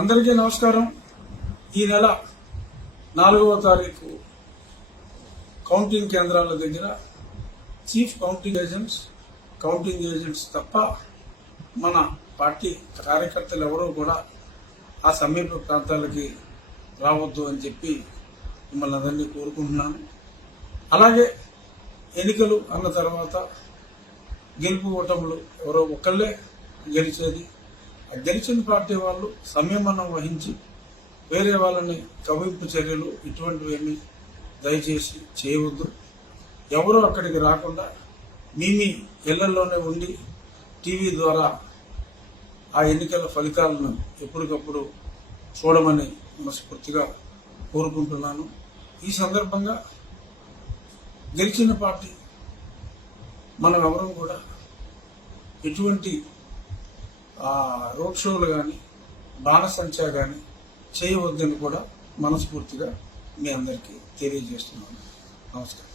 అందరికీ నమస్కారం. ఈ నెల 4వ తారీఖు కౌంటింగ్ కేంద్రాల దగ్గర చీఫ్ కౌంటింగ్ ఏజెంట్స్ తప్ప మన పార్టీ కార్యకర్తలు ఎవరూ కూడా ఆ సమీప ప్రాంతాలకి రావద్దు అని చెప్పి మిమ్మల్ని అందరినీ కోరుకుంటున్నాను. అలాగే ఎన్నికలు అన్న తర్వాత గెలుపు ఓటములు ఎవరో ఒకళ్ళే గెలిచేది. గెలిచిన పార్టీ వాళ్ళు సంయమనం వహించి వేరే వాళ్ళని కవింపు చర్యలు ఇటువంటివేమీ దయచేసి చేయవద్దు. ఎవరూ అక్కడికి రాకుండా మీ ఇళ్లలోనే ఉండి టీవీ ద్వారా ఆ ఎన్నికల ఫలితాలను ఎప్పటికప్పుడు చూడమని మనస్ఫూర్తిగా కోరుకుంటున్నాను. ఈ సందర్భంగా గెలిచిన పార్టీ మనం ఎవరం కూడా ఎటువంటి రోడ్ షోలు కానీ బాణసంచా కానీ చేయవద్దని కూడా మనస్ఫూర్తిగా మీ అందరికీ తెలియజేస్తున్నాను. నమస్కారం.